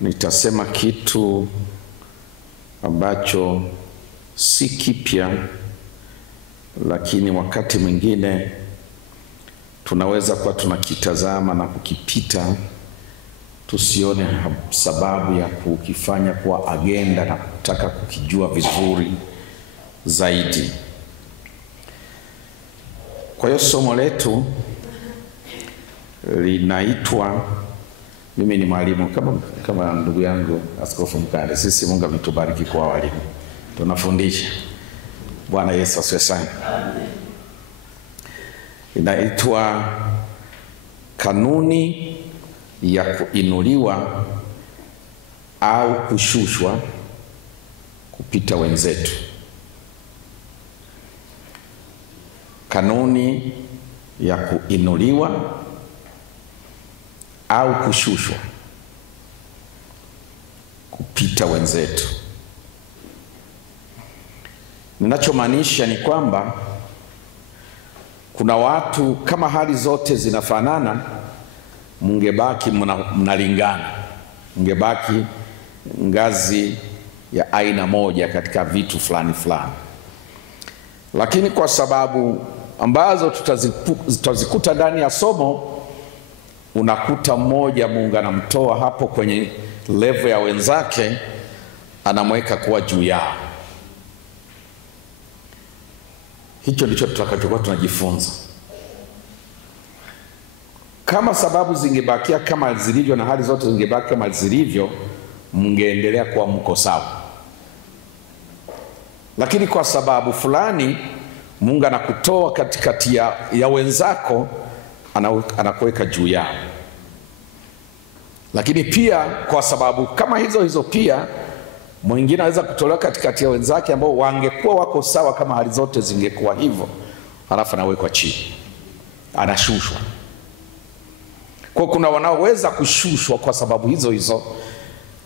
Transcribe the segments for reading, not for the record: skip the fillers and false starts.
Nitasema kitu ambacho si kipya, lakini wakati mwingine tunaweza kuwa tunakitazama na kukipita, tusione sababu ya kukifanya kwa agenda na kutaka kukijua vizuri zaidi. Kwa hiyo somo letu linaitwa, mimi ni mwalimu kama ndugu yangu Askofu Mkande. Sisi Mungu ametubariki kwa walimu, tunafundisha. Bwana Yesu asifiwe sana. Inaitwa kanuni ya kuinuliwa au kushushwa kupita wenzetu. Kanuni ya kuinuliwa au kushushwa kupita wenzetu. Ninachomaanisha ni kwamba kuna watu, kama hali zote zinafanana, mungebaki mnalingana, mungebaki ngazi ya aina moja katika vitu fulani fulani, lakini kwa sababu ambazo tutazikuta ndani ya somo, unakuta mmoja Mungu anamtoa hapo kwenye level ya wenzake, anamweka kuwa juu yao. Hicho ndicho tutakachokuwa tunajifunza. Kama sababu zingebakia kama zilivyo na hali zote zingebaki kama zilivyo, mngeendelea kuwa mko sawa. Lakini kwa sababu fulani Mungu anakutoa katikati ya wenzako, anakuweka juu yao. Lakini pia kwa sababu kama hizo pia mwingine anaweza kutolewa katikati ya wenzake ambao wangekuwa wako sawa kama hali zote zingekuwa hivyo, halafu anawekwa chini, anashushwa. Kwa kuna wanaoweza kushushwa kwa sababu hizo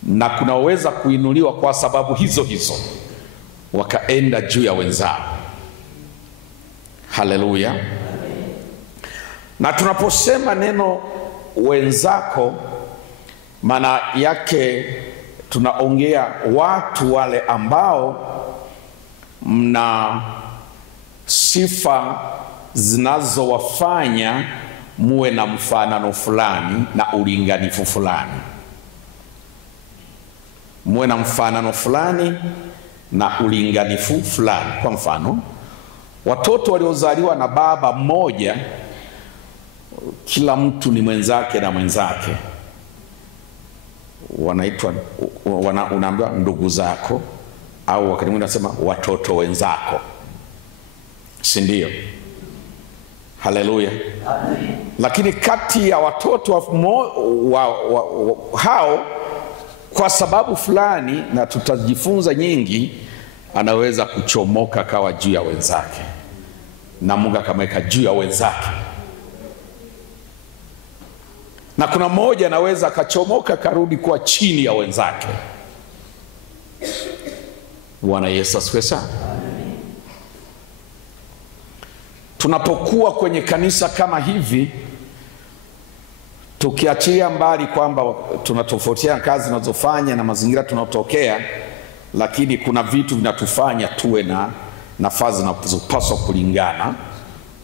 na kunaweza kuinuliwa kwa sababu hizo wakaenda juu ya wenzao. Haleluya. Na tunaposema neno wenzako, maana yake tunaongea watu wale ambao mna sifa zinazowafanya muwe na mfanano fulani na ulinganifu fulani. Muwe na mfanano fulani na ulinganifu fulani. Kwa mfano, watoto waliozaliwa na baba mmoja, kila mtu ni mwenzake na mwenzake, wanaitwa unaambiwa ndugu zako, au wakati mwingine nasema watoto wenzako, si ndio? Haleluya. Lakini kati ya watoto hao, kwa sababu fulani, na tutajifunza nyingi, anaweza kuchomoka kawa juu ya wenzake, na Mungu akamweka juu ya wenzake. Na kuna mmoja anaweza akachomoka karudi kuwa chini ya wenzake. Bwana Yesu asifiwe sana. Tunapokuwa kwenye kanisa kama hivi, tukiachia mbali kwamba tunatofautiana kazi tunazofanya na mazingira tunayotokea, lakini kuna vitu vinatufanya tuwe na nafasi zinazopaswa kulingana,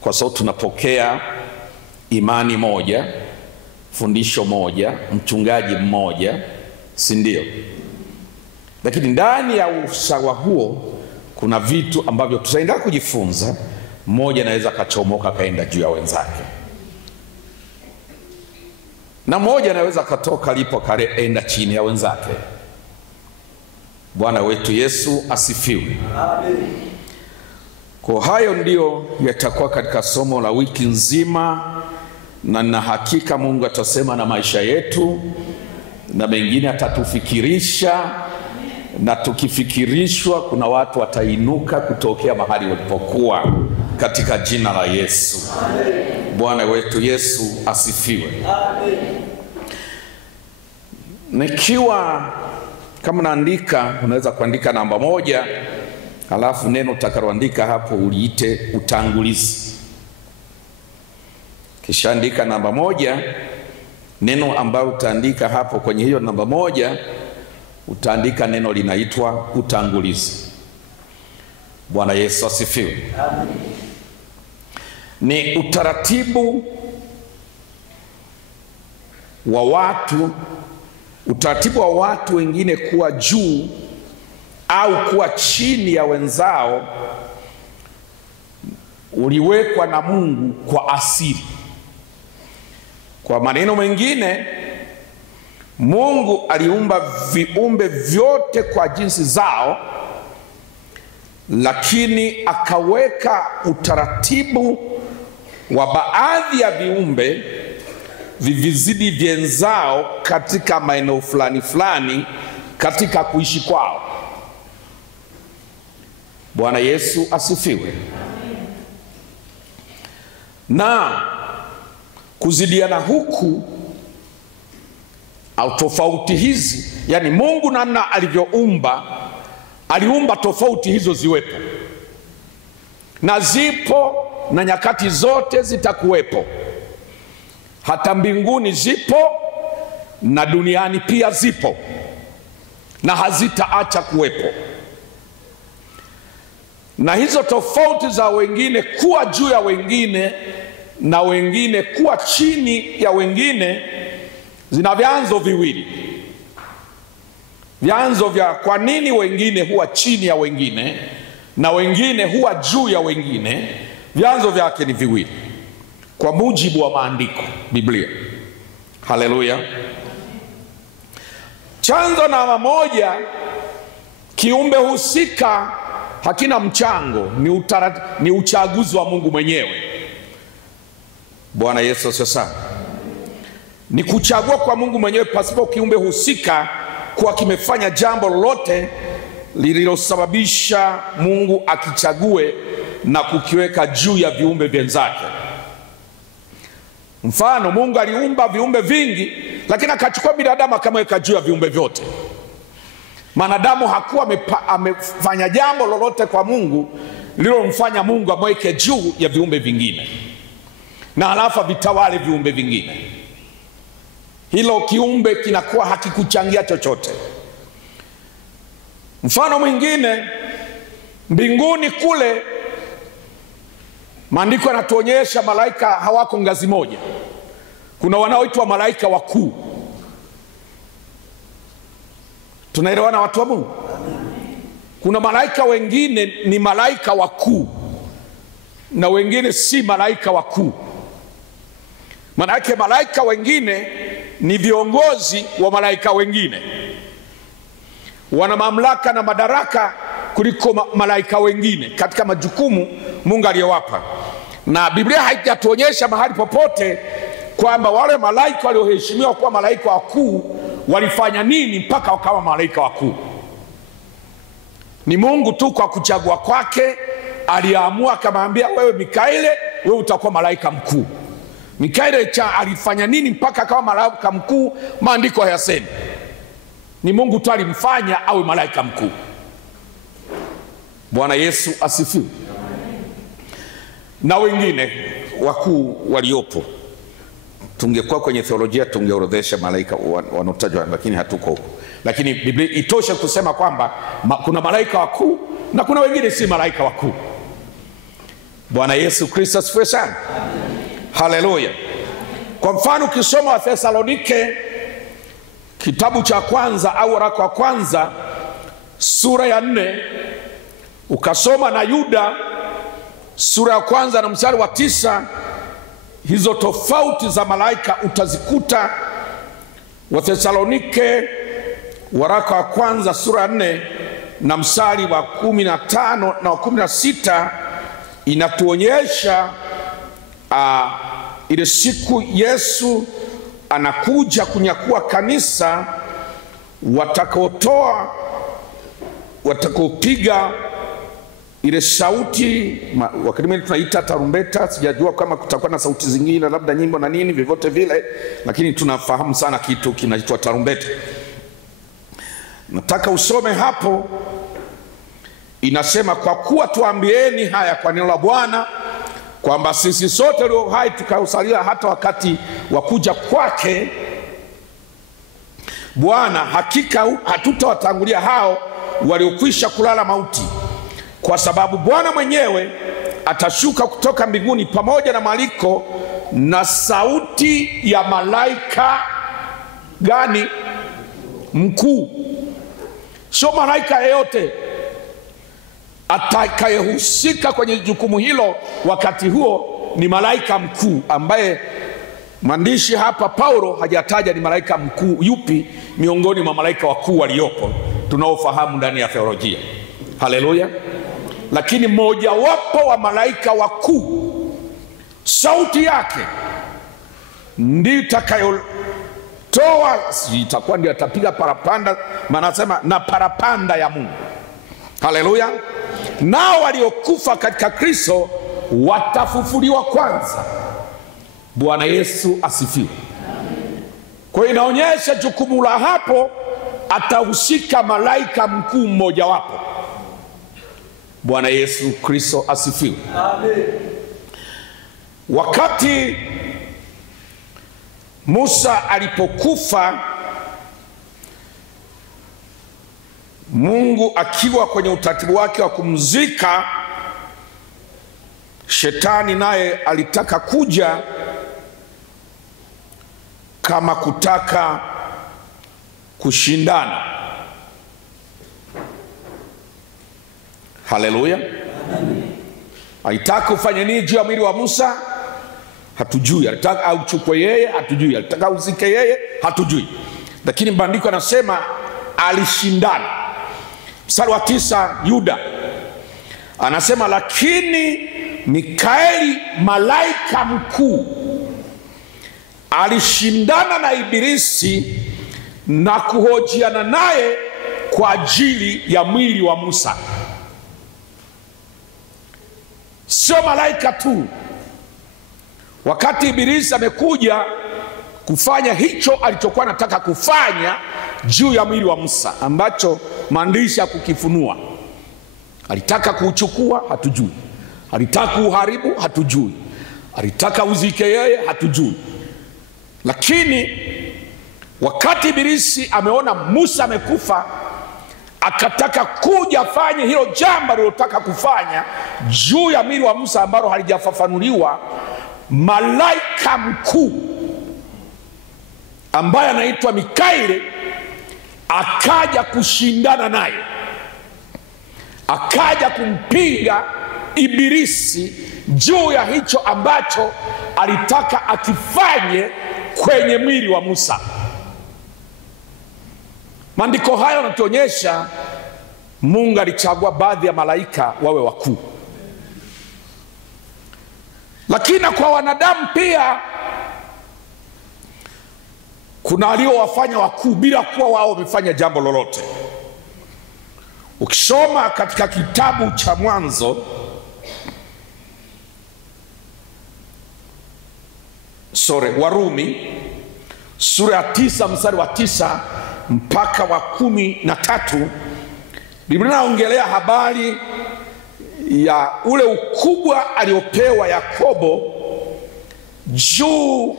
kwa sababu tunapokea imani moja, fundisho moja, mchungaji mmoja, si ndio? Lakini ndani ya usawa huo kuna vitu ambavyo tutaenda kujifunza. Mmoja anaweza kachomoka kaenda juu ya wenzake, na mmoja anaweza katoka lipo kaenda chini ya wenzake. Bwana wetu Yesu asifiwe. Amen. Kwa hayo ndio yatakuwa katika somo la wiki nzima, na na hakika Mungu atasema na maisha yetu, na mengine atatufikirisha, na tukifikirishwa kuna watu watainuka kutokea mahali walipokuwa, katika jina la Yesu. Amen. Bwana wetu Yesu asifiwe. Amen. Nikiwa kama naandika, unaweza kuandika namba 1, halafu neno utakaloandika hapo uliite utangulizi. Kisha andika namba 1, Neno ambalo utaandika hapo kwenye hiyo namba 1, utaandika neno linaitwa utangulizi. Bwana Yesu asifiwe. Amen. Ni utaratibu wa watu wengine kuwa juu au kuwa chini ya wenzao, uliwekwa na Mungu kwa asili. Kwa maneno mengine, Mungu aliumba viumbe vyote kwa jinsi zao, lakini akaweka utaratibu wa baadhi ya viumbe vivizidi vyenzao katika maeneo fulani fulani katika kuishi kwao. Bwana Yesu asifiwe. Na kuzidiana huku au tofauti hizi, yani Mungu namna alivyoumba, aliumba tofauti hizo ziwepo, na zipo, na nyakati zote zitakuwepo. Hata mbinguni zipo na duniani pia zipo, na hazitaacha kuwepo. Na hizo tofauti za wengine kuwa juu ya wengine na wengine kuwa chini ya wengine zina vyanzo viwili. Vyanzo vya kwa nini wengine huwa chini ya wengine na wengine huwa juu ya wengine, vyanzo vyake ni viwili kwa mujibu wa maandiko, Biblia. Haleluya. Chanzo namba 1, kiumbe husika hakina mchango, ni uchaguzi wa Mungu mwenyewe. Bwana Yesu sasa, ni kuchagua kwa Mungu mwenyewe pasipo kiumbe husika kuwa kimefanya jambo lolote lililosababisha Mungu akichague na kukiweka juu ya viumbe vyenzake. Mfano, Mungu aliumba viumbe vingi, lakini akachukua binadamu akamweka juu ya viumbe vyote. Manadamu hakuwa amefanya jambo lolote kwa Mungu lililomfanya Mungu amweke juu ya viumbe vingine na halafu vitawale viumbe vingine. Hilo kiumbe kinakuwa hakikuchangia chochote. Mfano mwingine, mbinguni kule, maandiko yanatuonyesha malaika hawako ngazi moja. Kuna wanaoitwa malaika wakuu. Tunaelewana watu wa Mungu? Kuna malaika wengine ni malaika wakuu na wengine si malaika wakuu. Manake malaika wengine ni viongozi wa malaika wengine, wana mamlaka na madaraka kuliko malaika wengine katika majukumu Mungu aliyowapa. Na Biblia haijatuonyesha mahali popote kwamba wale malaika walioheshimiwa kuwa malaika wakuu walifanya nini mpaka wakawa malaika wakuu. Ni Mungu tu kwa kuchagua kwake aliamua, akamwambia wewe Mikaeli, wewe utakuwa malaika mkuu. Mikaeli alifanya nini mpaka akawa malaika mkuu? Maandiko hayasemi. Ni Mungu tu alimfanya awe malaika mkuu. Bwana Yesu asifiwe. Na wengine wakuu waliopo, tungekuwa kwenye theolojia tungeorodhesha malaika wanotajwa, lakini hatuko huko. Lakini Biblia itosha kusema kwamba kuna malaika wakuu na kuna wengine si malaika wakuu. Bwana Yesu Kristo asifiwe sana. Haleluya. Kwa mfano, ukisoma Wathesalonike kitabu cha kwanza au waraka wa kwanza sura ya 4, ukasoma na Yuda sura ya kwanza na mstari wa 9, hizo tofauti za malaika utazikuta. Wathesalonike waraka wa kwanza sura ya 4 na mstari wa 15 na 16 inatuonyesha ile siku Yesu anakuja kunyakua kanisa, watakaopiga ile sauti, wakati mwingine tunaita tarumbeta, sijajua kama kutakuwa na sauti zingine labda nyimbo na nini vyovyote vile, lakini tunafahamu sana kitu kinaitwa tarumbeta. Nataka usome hapo, inasema kwa kuwa tuambieni haya kwa neno la Bwana, kwamba sisi sote leo hai tukausalia hata wakati wa kuja kwake Bwana, hakika hatutawatangulia hao waliokwisha kulala mauti, kwa sababu Bwana mwenyewe atashuka kutoka mbinguni pamoja na mwaliko na sauti ya malaika gani? Mkuu. Sio malaika yeyote atakayehusika kwenye jukumu hilo wakati huo, ni malaika mkuu, ambaye mwandishi hapa Paulo hajataja ni malaika mkuu yupi miongoni mwa malaika wakuu waliopo tunaofahamu ndani ya theolojia. Haleluya. Lakini mmoja wapo wa malaika wakuu, sauti yake ndiyo itakayotoa, itakuwa ndio atapiga parapanda, maana nasema na parapanda ya Mungu. Haleluya. Nao waliokufa katika Kristo watafufuliwa kwanza. Bwana Yesu asifiwe. Kwa hiyo inaonyesha jukumu la hapo atahusika malaika mkuu mmoja wapo. Bwana Yesu Kristo asifiwe. Amen. Wakati Musa alipokufa, Mungu akiwa kwenye utaratibu wake wa kumzika, Shetani naye alitaka kuja kama kutaka kushindana. Haleluya. Alitaka kufanya nini juu ya mwili wa Musa? Hatujui. Alitaka auchukue yeye? Hatujui. Alitaka uzike yeye? Hatujui. Lakini maandiko yanasema alishindana. Mstari wa 9, Yuda anasema, lakini Mikaeli malaika mkuu alishindana na Ibilisi na kuhojiana naye kwa ajili ya mwili wa Musa. Sio malaika tu. Wakati Ibilisi amekuja kufanya hicho alichokuwa anataka kufanya juu ya mwili wa Musa, ambacho maandishi hakukifunua. Alitaka kuuchukua? Hatujui. Alitaka kuuharibu? Hatujui. Alitaka uzike yeye? Hatujui. Lakini wakati Ibilisi ameona Musa amekufa, akataka kuja fanye hilo jambo alilotaka kufanya juu ya mwili wa Musa ambalo halijafafanuliwa. Malaika mkuu ambaye anaitwa Mikaeli akaja kushindana naye, akaja kumpinga Ibilisi juu ya hicho ambacho alitaka akifanye kwenye mwili wa Musa. Maandiko hayo yanatuonyesha Mungu alichagua baadhi ya malaika wawe wakuu. Lakini kwa wanadamu pia kuna aliowafanya wakuu bila kuwa wao wamefanya jambo lolote. Ukisoma katika kitabu cha Mwanzo Warumi sura ya 9 mstari wa 9 mpaka wa 13, Biblia inaongelea habari ya ule ukubwa aliopewa Yakobo juu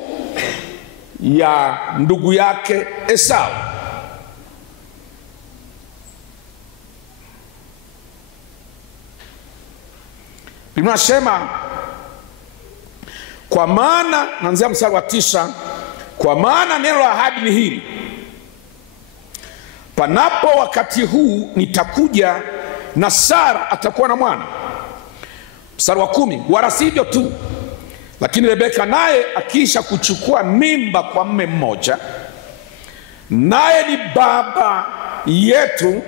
ya ndugu yake Esau. Biblia inasema, kwa maana, naanzia mstari wa 9, kwa maana neno la ahadi ni hili, panapo wakati huu nitakuja na Sara atakuwa na mwana. Mstari wa 10, wala sivyo tu, lakini Rebeka naye akiisha kuchukua mimba kwa mume mmoja, naye ni baba yetu,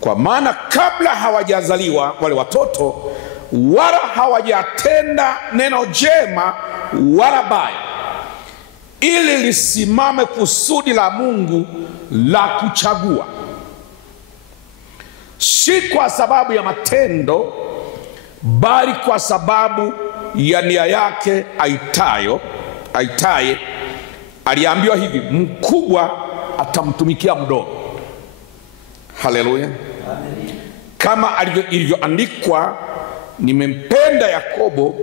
kwa maana kabla hawajazaliwa wale watoto, wala hawajatenda neno jema wala baya, ili lisimame kusudi la Mungu la kuchagua, si kwa sababu ya matendo, bali kwa sababu ya nia yake aitaye. Aliambiwa hivi, mkubwa atamtumikia mdogo. Haleluya. Kama ilivyoandikwa, nimempenda Yakobo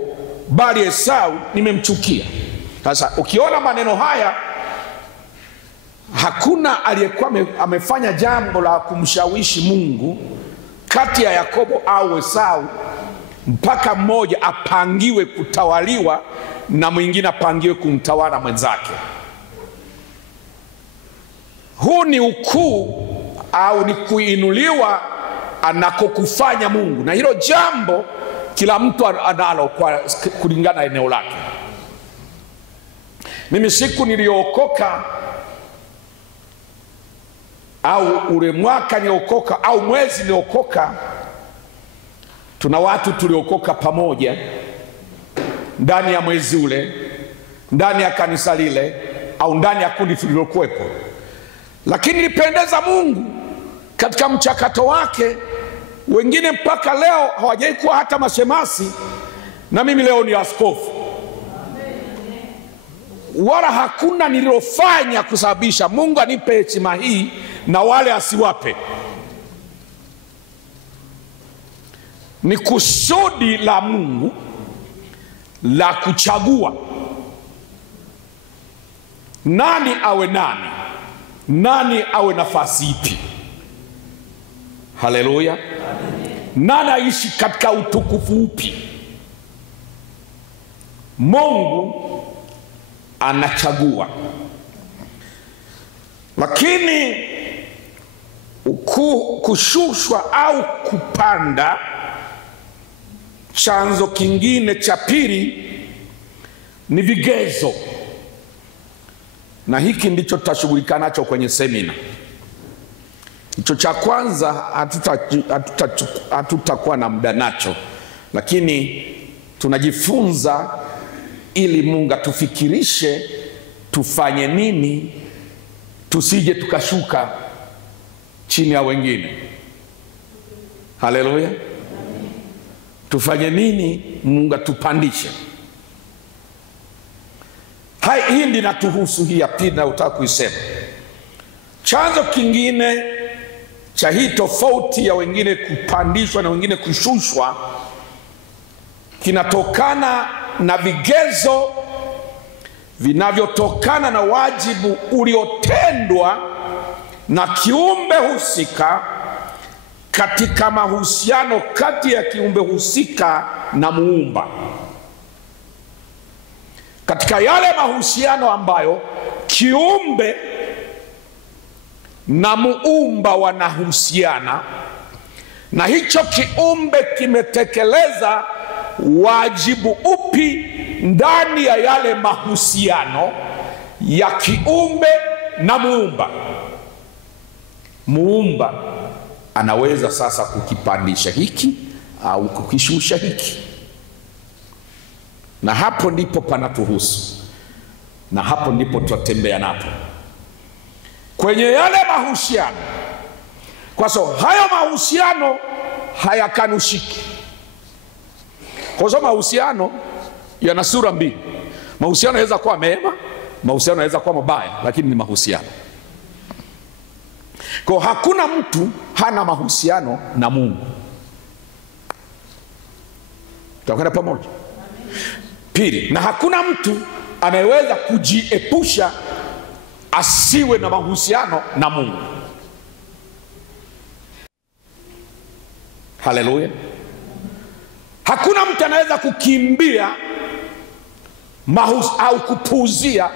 bali Esau nimemchukia. Sasa ukiona maneno haya hakuna aliyekuwa amefanya jambo la kumshawishi Mungu kati ya Yakobo au Esau mpaka mmoja apangiwe kutawaliwa na mwingine apangiwe kumtawala mwenzake. Huu ni ukuu au ni kuinuliwa anakokufanya Mungu, na hilo jambo kila mtu analo kwa kulingana eneo lake. Mimi siku niliokoka au ule mwaka niliokoka au mwezi niliokoka, tuna watu tuliokoka pamoja ndani ya mwezi ule, ndani ya kanisa lile au ndani ya kundi tulilokuwepo. Lakini nilipendeza Mungu katika mchakato wake. Wengine mpaka leo hawajaikuwa hata mashemasi, na mimi leo ni askofu. Wala hakuna nililofanya kusababisha Mungu anipe heshima hii na wale asiwape. Ni kusudi la Mungu la kuchagua nani awe nani awe nafasi ipi. Haleluya. Nani aishi katika utukufu upi. Mungu anachagua. Lakini kushushwa au kupanda, chanzo kingine cha pili ni vigezo, na hiki ndicho tutashughulika nacho kwenye semina. Hicho cha kwanza hatutakuwa na muda nacho, lakini tunajifunza ili Mungu atufikirishe tufanye nini, tusije tukashuka chini ya wengine. Haleluya. Tufanye nini Mungu atupandishe. Hii ndi natuhusu, hii ya pili na utaka kuisema. Chanzo kingine cha hii tofauti ya wengine kupandishwa na wengine kushushwa kinatokana na vigezo vinavyotokana na wajibu uliotendwa na kiumbe husika katika mahusiano kati ya kiumbe husika na muumba. Katika yale mahusiano ambayo kiumbe na muumba wanahusiana, na hicho kiumbe kimetekeleza wajibu upi ndani ya yale mahusiano ya kiumbe na muumba. Muumba anaweza sasa kukipandisha hiki au kukishusha hiki, na hapo ndipo panatuhusu, na hapo ndipo tutatembea napo kwenye yale mahusiano, kwa sababu hayo mahusiano hayakanushiki. Kwa sababu mahusiano yana sura mbili. Mahusiano yanaweza kuwa mema, mahusiano yanaweza kuwa mabaya, lakini ni mahusiano. Kwa hakuna mtu hana mahusiano na Mungu. Tutakwenda pamoja. Pili, na hakuna mtu anayeweza kujiepusha asiwe na mahusiano na Mungu. Haleluya. Hakuna mtu anaweza kukimbia au kupuuzia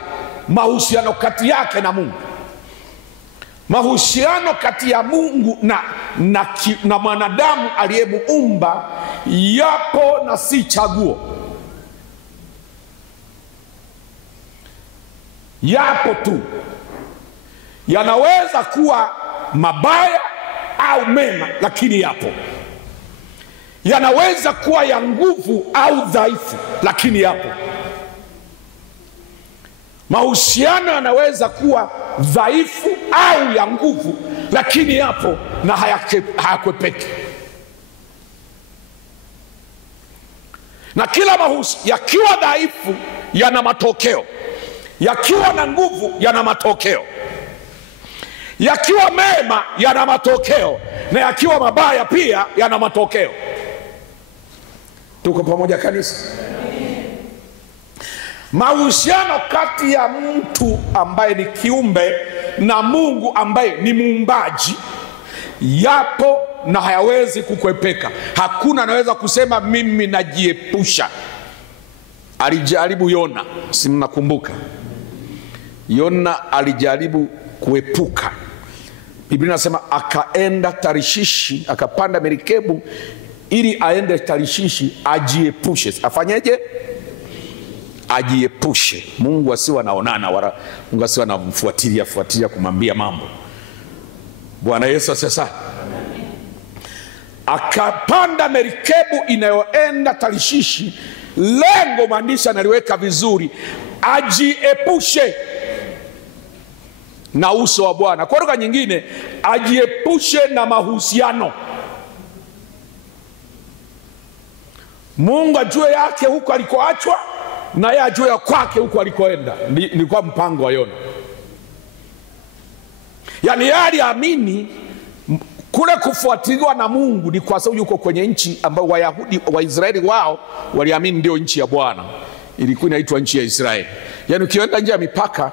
mahusiano kati yake na Mungu. Mahusiano kati ya Mungu na mwanadamu aliyemuumba yapo na si chaguo. Yapo tu. Yanaweza kuwa mabaya au mema, lakini yapo. Yanaweza kuwa ya nguvu au dhaifu, lakini yapo. Mahusiano yanaweza kuwa dhaifu au ya nguvu, lakini yapo na hayakwepeki. Na kila mahusiano yakiwa dhaifu yana matokeo, yakiwa na nguvu yana matokeo, yakiwa mema yana matokeo, na yakiwa mabaya pia yana matokeo. Tuko pamoja kanisa? Mahusiano kati ya mtu ambaye ni kiumbe na Mungu ambaye ni muumbaji yapo na hayawezi kukwepeka. Hakuna anaweza kusema mimi najiepusha. Alijaribu Yona, si mnakumbuka? Yona alijaribu kuepuka. Biblia inasema akaenda Tarishishi, akapanda merikebu ili aende Tarishishi ajiepushe. Afanyeje? Ajiepushe. Mungu asiwe anaonana wala Mungu asiwe anamfuatilia kumwambia mambo. Bwana Yesu sasa akapanda merikebu inayoenda Tarishishi. Lengo maandishi analiweka vizuri, ajiepushe na uso wa Bwana. Kwa lugha nyingine, ajiepushe na mahusiano. Mungu ajue yake huko alikoachwa, na yeye ajue ya kwake huko alikoenda. Nilikuwa mpango wa Yona. Yaani yeye aliamini kule kufuatiliwa na Mungu ni kwa sababu yuko kwenye nchi ambayo Wayahudi, Waisraeli wao waliamini ndio nchi ya Bwana. Ilikuwa inaitwa nchi ya Israeli. Yaani ukienda nje ya mipaka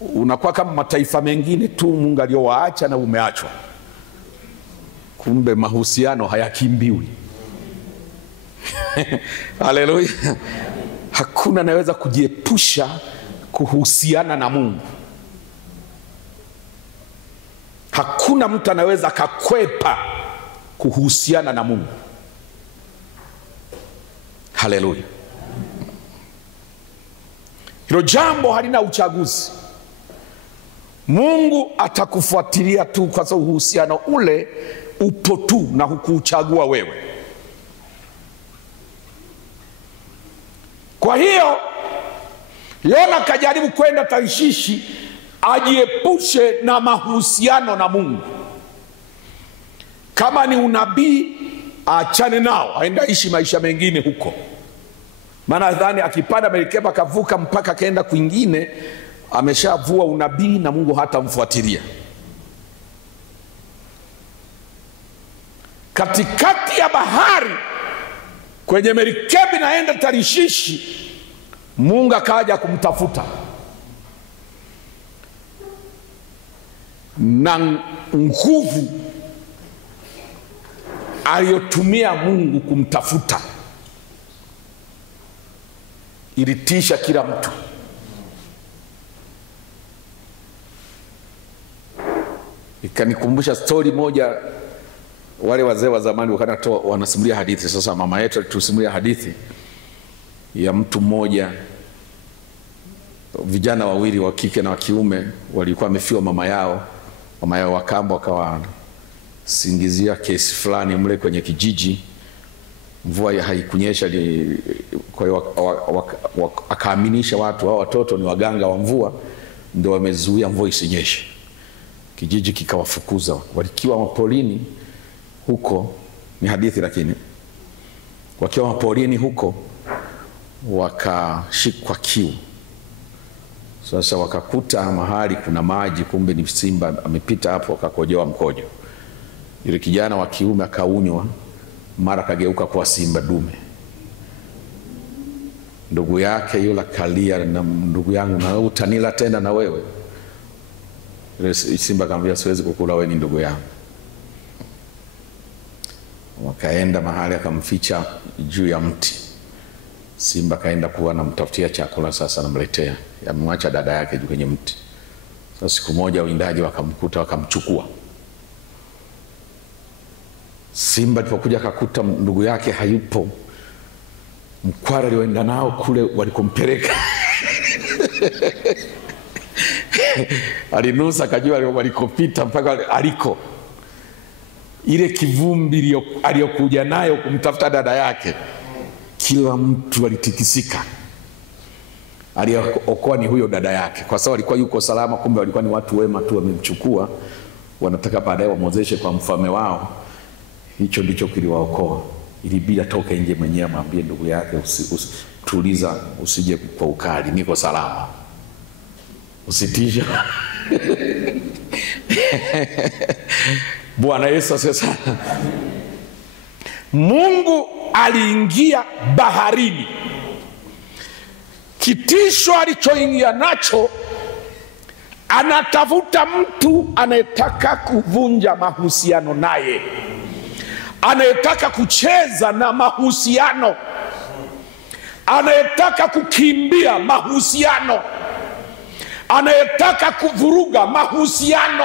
unakuwa kama mataifa mengine tu Mungu aliyowaacha na umeachwa. Kumbe mahusiano hayakimbiwi. Haleluya. Hakuna anaweza kujiepusha kuhusiana na Mungu. Hakuna mtu anaweza kakwepa kuhusiana na Mungu. Haleluya. Hilo jambo halina uchaguzi. Mungu atakufuatilia tu kwa sababu uhusiano ule upo tu na hukuchagua wewe. Kwa hiyo Yona kajaribu kwenda Tarishishi ajiepushe na mahusiano na Mungu. Kama ni unabii achane nao, aenda ishi maisha mengine huko. Maana dhani akipanda merikebu akavuka mpaka kaenda kwingine, ameshavua unabii na Mungu hata mfuatilia. Katikati ya bahari kwenye merikebu naenda Tarishishi, Mungu akaja kumtafuta. Na nguvu aliyotumia Mungu kumtafuta ilitisha kila mtu. Ikanikumbusha story moja, wale wazee wa zamani wakati wanasimulia hadithi. Sasa mama yetu alitusimulia hadithi ya mtu mmoja, vijana wawili wa kike na wa kiume walikuwa wamefiwa mama yao wakambo, wakawa singizia kesi fulani mle kwenye kijiji. Mvua haikunyesha, kwa hiyo akaaminisha watu hao watoto ni waganga wa mvua, ndio wamezuia mvua isinyeshe. Kijiji kikawafukuza. Walikiwa mapolini huko, ni hadithi lakini wakiwa mapolini huko wakashikwa kiu. Sasa wakakuta mahali kuna maji, kumbe ni simba amepita hapo akakojoa mkojo. Yule kijana wa kiume akaunywa, mara kageuka kuwa simba dume. Ndugu yake yule kalia, na ndugu yangu, na utanila tena na wewe? Yule simba akamwambia siwezi kukula, wewe ni ndugu yangu. Wakaenda mahali akamficha juu ya mti. Simba kaenda kuwa anamtafutia chakula, sasa anamletea. Amemwacha dada yake juu kwenye mti. Sasa siku moja windaji wakamkuta, wakamchukua. Simba alipokuja akakuta ndugu yake hayupo, mkwara alioenda nao kule walikompeleka alinusa akajua walikopita mpaka aliko. Ile kivumbi aliyokuja nayo kumtafuta dada yake, kila mtu alitikisika. Aliokoa ni huyo dada yake, kwa sababu alikuwa yuko salama. Kumbe walikuwa ni watu wema tu, wamemchukua, wanataka baadaye wamwozeshe kwa mfalme wao. Hicho ndicho kiliwaokoa. Ilibidi atoke nje mwenyewe amwambie ndugu yake, tuliza, usije kwa ukali, niko salama, usitisha. Bwana Yesu asifiwe. Mungu aliingia baharini. Kitisho alichoingia nacho Anatafuta mtu anayetaka kuvunja mahusiano naye, anayetaka kucheza na mahusiano, anayetaka kukimbia mahusiano, anayetaka kuvuruga mahusiano,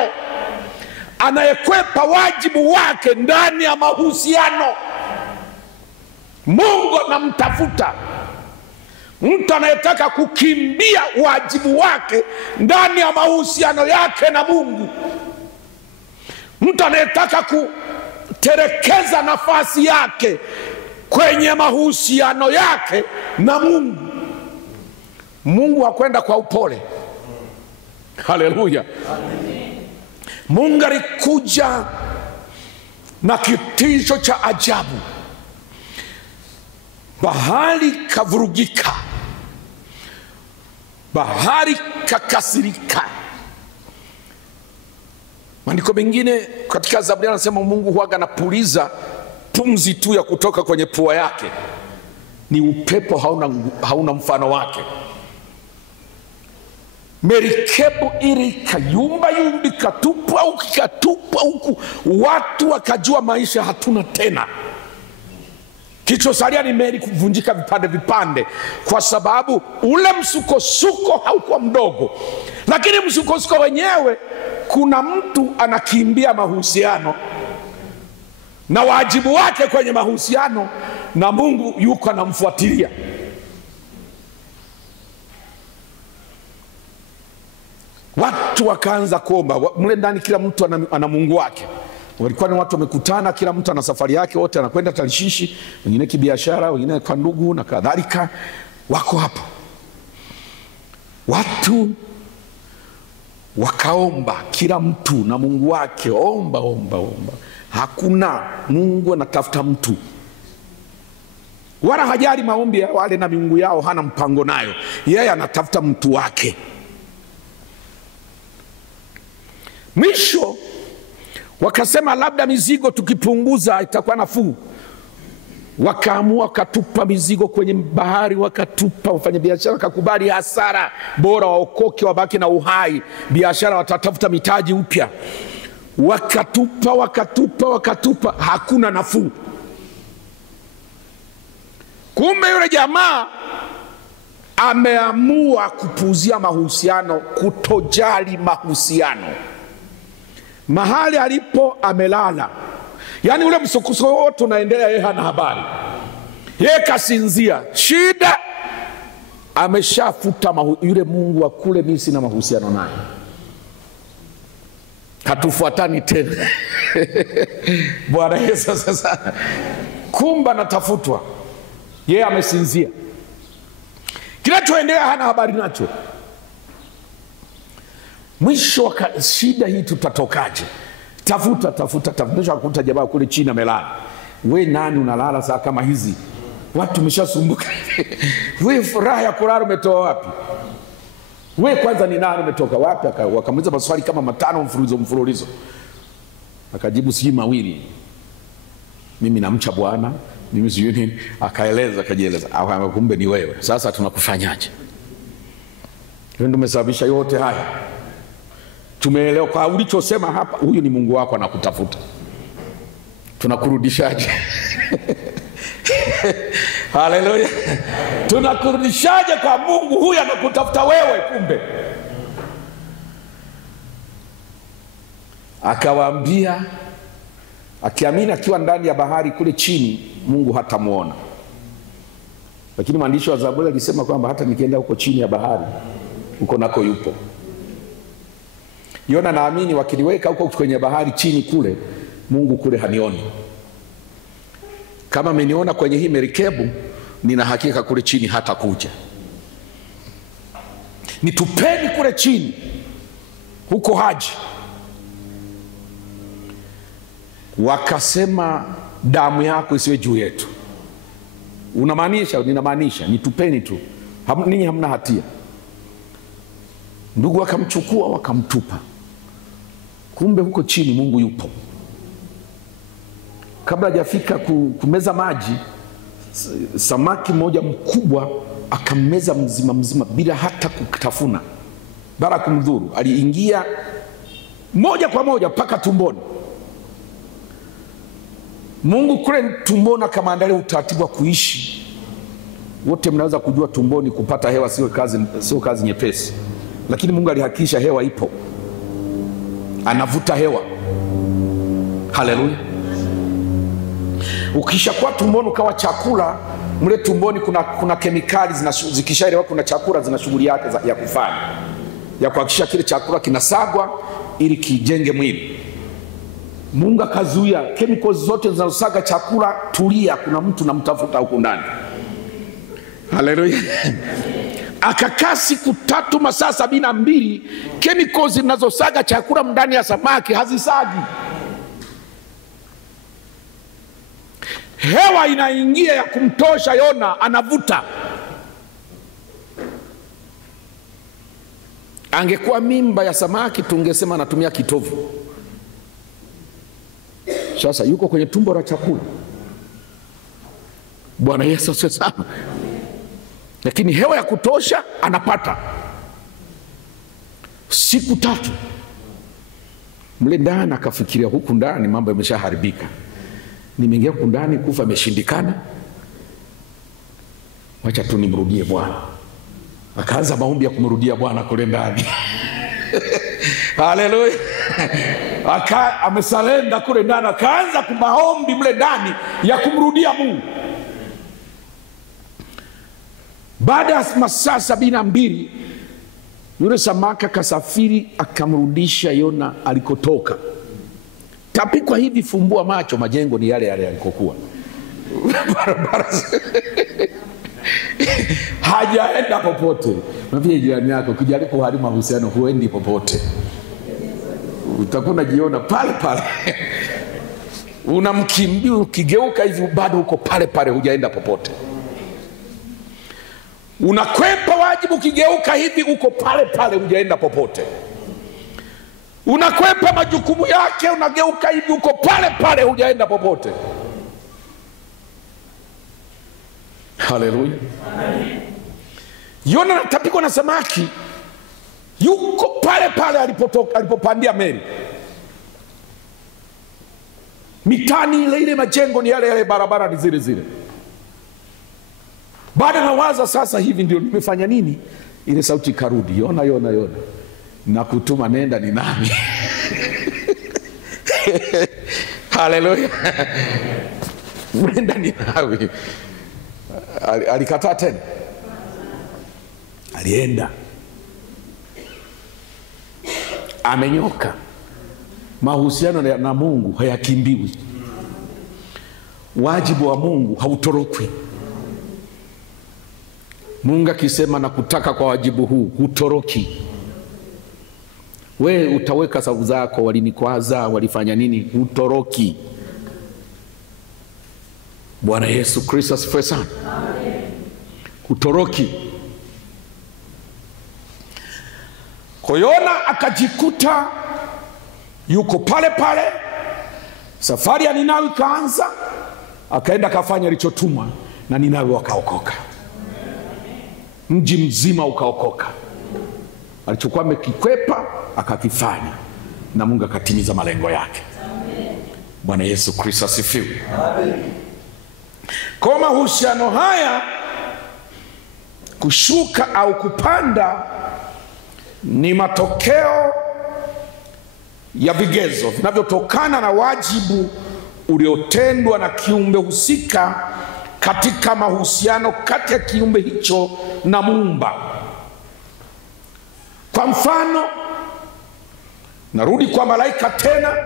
anayekwepa wajibu wake ndani ya mahusiano. Mungu anamtafuta mtu anayetaka kukimbia wajibu wake ndani ya mahusiano yake na Mungu, mtu anayetaka kuterekeza nafasi yake kwenye mahusiano yake na Mungu. Mungu hakwenda kwa upole. Haleluya. Mungu alikuja na kitisho cha ajabu. Bahari kavurugika, bahari kakasirika. Maandiko mengine katika Zaburi anasema Mungu huaga anapuliza pumzi tu ya kutoka kwenye pua yake, ni upepo hauna mfano wake. Merikebu ili kayumba yumbi, katupwa huku katupwa huku, watu wakajua maisha hatuna tena. Kichosalia ni meli kuvunjika vipande vipande, kwa sababu ule msukosuko haukuwa mdogo. Lakini msukosuko wenyewe, kuna mtu anakimbia mahusiano na wajibu wake kwenye mahusiano, na Mungu yuko anamfuatilia. Watu wakaanza kuomba. Mle ndani kila mtu ana Mungu wake. Walikuwa ni watu wamekutana, kila mtu ana safari yake, wote anakwenda Tarshishi, wengine kibiashara, wengine kwa ndugu na kadhalika. Wako hapo. Watu wakaomba, kila mtu na Mungu wake. Omba, omba, omba. Hakuna, Mungu anatafuta mtu. Wala hajali maombi ya wale na miungu yao, hana mpango nayo. Yeye anatafuta mtu wake. Mwisho wakasema labda mizigo tukipunguza itakuwa nafuu. Wakaamua katupa mizigo kwenye bahari, wakatupa. Wafanyabiashara wakakubali hasara, bora waokoke wabaki na uhai, biashara watatafuta mitaji upya. Wakatupa, wakatupa, wakatupa, hakuna nafuu. Kumbe yule jamaa ameamua kupuuzia mahusiano, kutojali mahusiano. Mahali alipo amelala. Yaani ule msukuso wote unaendelea, yeye hana habari. Yeye kasinzia. Shida ameshafuta yule Mungu wa kule, mimi sina mahusiano naye, hatufuatani tena. Bwana Yesu sasa. Kumba natafutwa, yeye amesinzia. Kinachoendelea hana habari nacho. Mwisho shida hii tutatokaje? Tafuta, tafuta, tafuta. Mwisho akuta jamaa kule chini amelala. We nani unalala saa kama hizi? Watu umeshasumbuka. We furaha ya kulala umetoa wapi? We kwanza ni nani, umetoka wapi? Wakamuuliza maswali kama 5 mfululizo. Akajibu si mawili. Mimi namcha Bwana, mimi sijui nini. Akajieleza. Kumbe ni wewe. Sasa tunakufanyaje? Wewe ndio umesababisha yote haya. Tumeelewa kwa ulichosema hapa, huyu ni Mungu wako anakutafuta. Tunakurudishaje? Haleluya. Tunakurudishaje kwa Mungu huyu anakutafuta wewe? Kumbe akawaambia, akiamini akiwa ndani ya bahari kule chini, Mungu hatamuona. Lakini mwandishi wa Zaburi alisema kwamba hata nikienda huko chini ya bahari, huko nako yupo. Yona naamini wakiliweka huko kwenye bahari chini kule, Mungu kule hanioni. Kama ameniona kwenye hii merikebu, nina hakika kule chini hata kuja. Nitupeni kule chini, huko haji. Wakasema damu yako isiwe juu yetu. Unamaanisha? Ninamaanisha nitupeni tu, ninyi hamna hatia. Ndugu wakamchukua wakamtupa. Kumbe huko chini Mungu yupo. Kabla hajafika kumeza maji, samaki mmoja mkubwa akammeza mzima mzima bila hata kutafuna. bara kumdhuru, aliingia moja kwa moja mpaka tumboni. Mungu kule tumboni akaandalia utaratibu wa kuishi. Wote mnaweza kujua tumboni kupata hewa sio kazi nyepesi, lakini Mungu alihakikisha hewa ipo, anavuta hewa. Haleluya. Ukishakuwa tumboni ukawa chakula, mle tumboni kuna kemikali zikishaelewa kuna chakula zina shughuli yake ya kufanya, ya kuhakikisha kile chakula kinasagwa ili kijenge mwili. Mungu akazuia chemicals zote zinazosaga chakula. Tulia, kuna mtu namtafuta huko ndani. Haleluya. Akakaa siku 3 masaa 72, chemicals zinazosaga chakula ndani ya samaki hazisagi. Hewa inaingia ya kumtosha Yona, anavuta. Angekuwa mimba ya samaki tungesema anatumia kitovu. Sasa yuko kwenye tumbo la chakula. Bwana Yesu asifiwe sana. Lakini hewa ya kutosha anapata. Siku 3 mle ndani akafikiria, huku ndani mambo yameshaharibika, nimeingia huku ndani kufa imeshindikana, wacha tu nimrudie Bwana. Akaanza maombi ya kumrudia Bwana kule ndani. Haleluya. Amesalenda kule ndani, akaanza kumaombi mle ndani ya kumrudia Mungu. Baada ya masaa 72 yule samaki kasafiri akamrudisha Yona alikotoka. Tapikwa hivi, fumbua macho, majengo ni yale yale yalikokuwa. Hajaenda popote. Mwambie jirani yako, kijaribu kuharibu mahusiano huendi popote. Utakuwa unajiona pale pale. Unamkimbia, ukigeuka hivi bado uko pale pale, hujaenda popote. Unakwepa wajibu, ukigeuka hivi uko pale pale, hujaenda popote. Unakwepa majukumu yake, unageuka hivi uko pale pale, hujaenda popote. Haleluya. Yona anatapikwa na samaki, yuko pale pale alipopandia meli. Mitani ile majengo ni yale yale, barabara ni zile zile. Baada na waza, sasa hivi ndio nimefanya nini? Ile sauti ikarudi, Yona, Yona, Yona, nakutuma, nenda ni nani? Haleluya. Nenda ni nawe. Alikataa tena, alienda. Amenyoka. Mahusiano na Mungu hayakimbiwi. Wajibu wa Mungu hautorokwi. Mungu akisema na kutaka kwa wajibu huu, hutoroki. We utaweka sababu zako, walinikwaza, walifanya nini, hutoroki. Bwana Yesu Kristo asifiwe sana. Hutoroki. Kwa Yona akajikuta yuko pale pale. Safari ya Ninawi kaanza, akaenda kafanya alichotumwa, na Ninawi wakaokoka. Mji mzima ukaokoka. Alichokuwa amekikwepa akakifanya, na Mungu akatimiza malengo yake. Bwana Yesu Kristo asifiwe. Kwa mahusiano haya, kushuka au kupanda ni matokeo ya vigezo vinavyotokana na wajibu uliotendwa na kiumbe husika katika mahusiano kati ya kiumbe hicho na Muumba. Kwa mfano, narudi kwa malaika tena.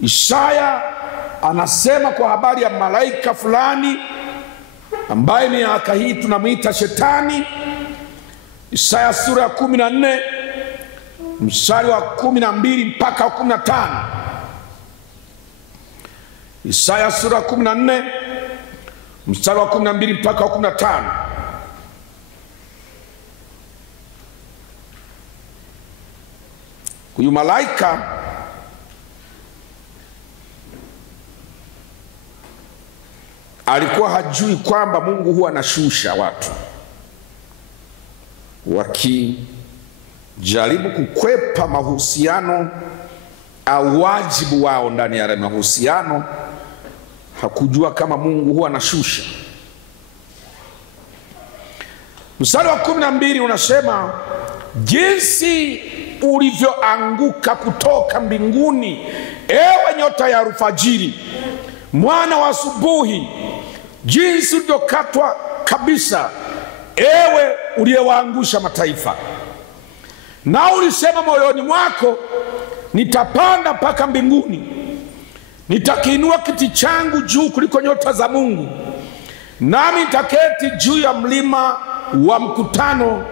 Isaya anasema kwa habari ya malaika fulani ambaye ni aka hii tunamuita Shetani. Isaya sura ya 14 mstari wa 12 mpaka 15. Isaya sura ya 14 mstari wa 12 mpaka 15. Huyu malaika alikuwa hajui kwamba Mungu huwa anashusha watu jaribu kukwepa mahusiano au wajibu wao ndani ya mahusiano, hakujua kama Mungu huwa anashusha. Mstari wa 12 unasema, jinsi ulivyoanguka kutoka mbinguni, ewe nyota ya alfajiri, mwana wa asubuhi, jinsi ulivyokatwa kabisa, ewe uliyewaangusha mataifa. Na ulisema moyoni mwako, nitapanda mpaka mbinguni, nitakiinua kiti changu juu kuliko nyota za Mungu, nami nitaketi juu ya mlima wa mkutano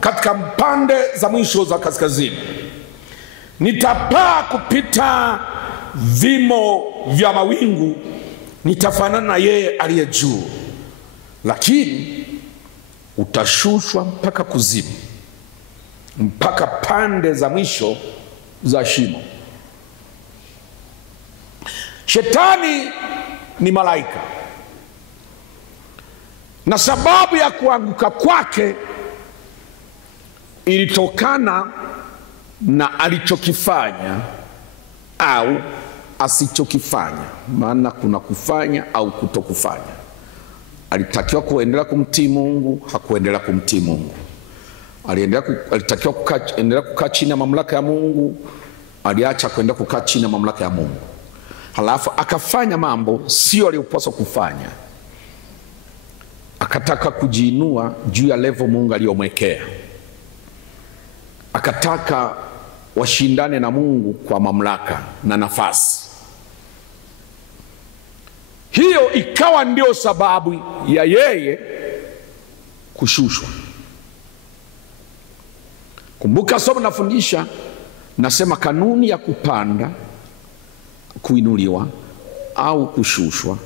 katika pande za mwisho za kaskazini. Nitapaa kupita vimo vya mawingu, nitafanana na yeye aliye juu. Lakini utashushwa mpaka kuzimu, mpaka pande za mwisho za shimo. Shetani ni malaika, na sababu ya kuanguka kwake ilitokana na alichokifanya au asichokifanya. Maana kuna kufanya au kutokufanya. Alitakiwa kuendelea kumtii Mungu, hakuendelea kumtii Mungu. Alitakiwa kuendelea kukaa chini ya mamlaka ya Mungu, aliacha kuendelea kukaa chini ya mamlaka ya Mungu. Halafu akafanya mambo sio aliyopaswa kufanya. Akataka kujiinua juu ya level Mungu aliyomwekea. Akataka washindane na Mungu kwa mamlaka na nafasi. Hiyo ikawa ndio sababu ya yeye kushushwa. Kumbuka somo nafundisha, nasema kanuni ya kupanda, kuinuliwa au kushushwa.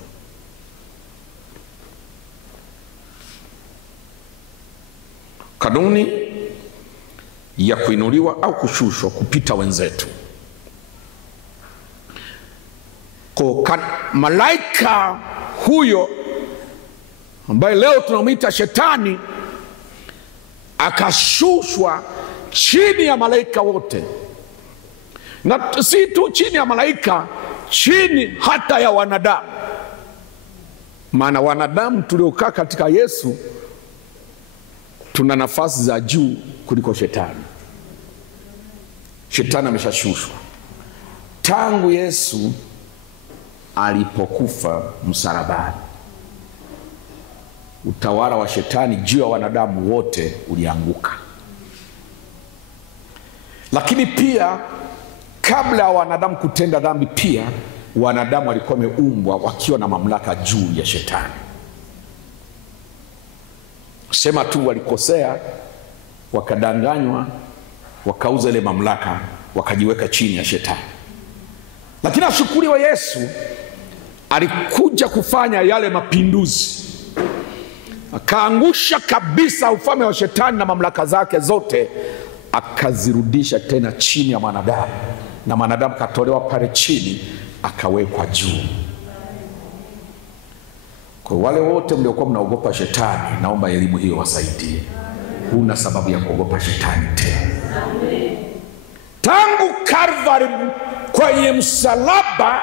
Kanuni ya kuinuliwa au kushushwa kupita wenzetu. Kwa malaika huyo ambaye leo tunamwita Shetani, akashushwa chini ya malaika wote. Na si tu chini ya malaika, chini hata ya wanadamu. Maana wanadamu tuliokaa katika Yesu tuna nafasi za juu kuliko Shetani. Shetani ameshashushwa tangu Yesu alipokufa msalabani. Utawala wa Shetani juu ya wanadamu wote ulianguka. Lakini pia kabla ya wanadamu kutenda dhambi, pia wanadamu walikuwa wameumbwa wakiwa na mamlaka juu ya Shetani. Sema tu walikosea, wakadanganywa, wakauza ile mamlaka, wakajiweka chini ya Shetani. Lakini ashukuriwe Yesu, alikuja kufanya yale mapinduzi. Akaangusha kabisa ufalme wa Shetani na mamlaka zake zote, akazirudisha tena chini ya mwanadamu, na mwanadamu katolewa pale chini akawekwa juu. Kwa wale wote mliokuwa mnaogopa Shetani, naomba elimu hiyo wasaidie. Huna sababu ya kuogopa Shetani tena. Tangu Kalvari, kwenye msalaba,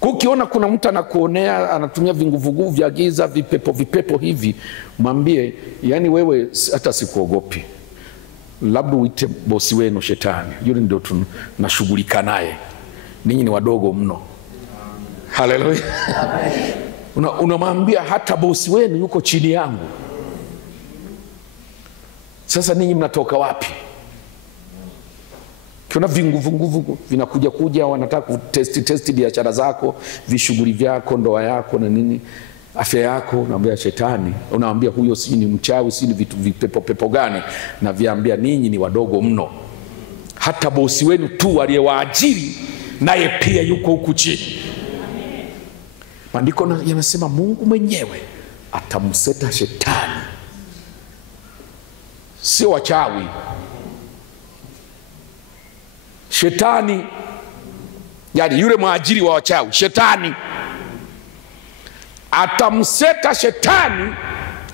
kukiona kuna mtu anakuonea, anatumia vinguvugu vya giza, vipepo hivi, mwambie, yani wewe hata sikuogopi. Labda uite bosi wenu Shetani, yule ndio tunashughulika naye, ninyi ni wadogo mno. Haleluya. Unamwambia hata bosi wenu yuko chini yangu. Sasa ninyi mnatoka wapi? Kuna vinguvu vinakuja wanataka kutesti biashara zako, vishughuli vyako, ndoa yako na nini, afya yako. Unaambia Shetani, unaambia huyo si ni mchawi, si ni vitu vipepo gani, na viambia ninyi ni wadogo mno. Hata bosi wenu tu aliyewaajiri naye pia yuko huku chini. Maandiko yanasema Mungu mwenyewe atamseta Shetani. Sio wachawi. Shetani, yani yule mwajiri wa wachawi, Shetani atamseta Shetani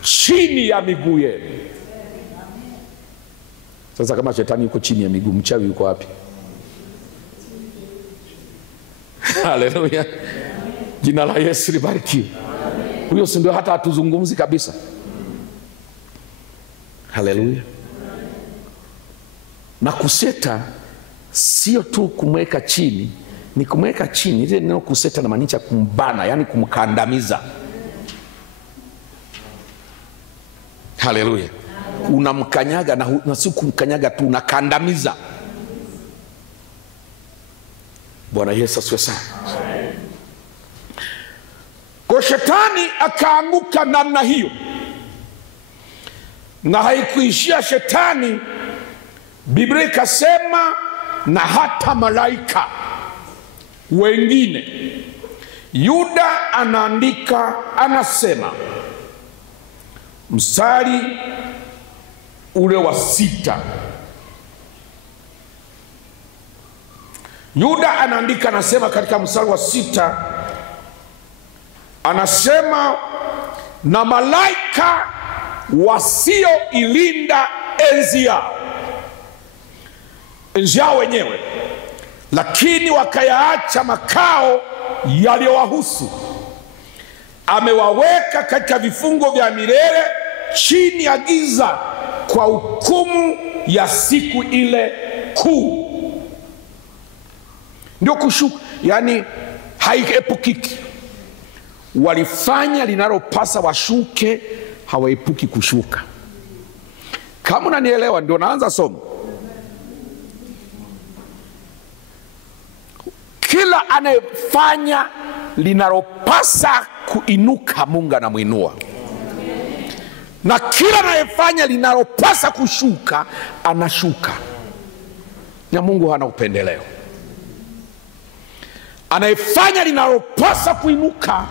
chini ya miguu yenu. Sasa kama shetani yuko chini ya miguu, mchawi yuko wapi? Haleluya. Jina la Yesu libarikiwe. Huyo si ndio hata hatuzungumzi kabisa. Haleluya. Na kuseta sio tu kumweka chini, ni kumweka chini. Ile neno kuseta na maanisha kumbana, yani kumkandamiza. Haleluya. Unamkanyaga na si kumkanyaga tu, unakandamiza. Bwana Yesu asifiwe sana. Kwa shetani akaanguka namna hiyo, na haikuishia shetani. Biblia ikasema na hata malaika wengine. Yuda anaandika, anasema mstari ule wa 6. Yuda anaandika, anasema katika mstari wa 6, anasema na malaika wasioilinda enzi yao wenyewe, lakini wakayaacha makao yaliyowahusu, amewaweka katika vifungo vya milele chini ya giza kwa hukumu ya siku ile kuu. Ndio kushuka, yani haiepukiki. Walifanya linalopasa washuke, hawaepuki kushuka. Kama unanielewa, ndio naanza somo. Kila anayefanya linalopasa kuinuka, Mungu anamuinua. Na kila anayefanya linalopasa kushuka, anashuka. Na Mungu hana upendeleo. Anayefanya linalopasa kuinuka,